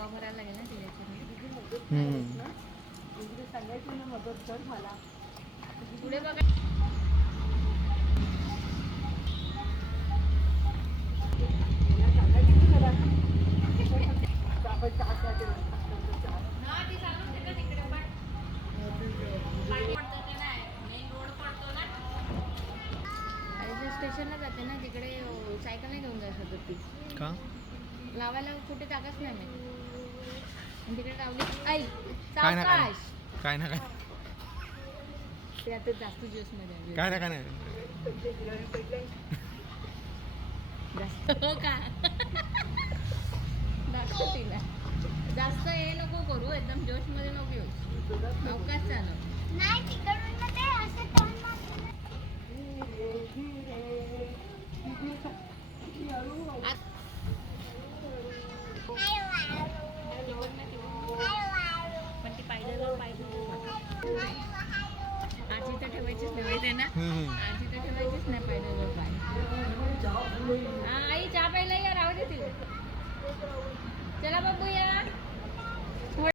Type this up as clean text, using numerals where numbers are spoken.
हवा भरायला लागेल ना तिला. सांगायचं ना मदत कर मला. पुढे बघा. स्टेशनला जाते ना तिकडे सायकल नाही घेऊन जाऊ शकत ती. का लावायला कुठे जागाच नाही मी तिकडे लावली. आई काय ना सावकाश. काय ना काय ते आता जास्त ज्यूस मध्ये काय ना काय नाही जास्त हो का दाखव तिला. जास्त हे नको करू, एकदम जोश मध्ये नको येऊ. अवकाश चालू नाही तिकडून ना ते असं टर्न पण ती पाहिजे आजी तर ठेवायचीच नाही माहिती ना. आजी तर ठेवायचीच नाही पाहिजे पाय. आई चहा प्यायला या, राहू दे तिला. चला बाबू या.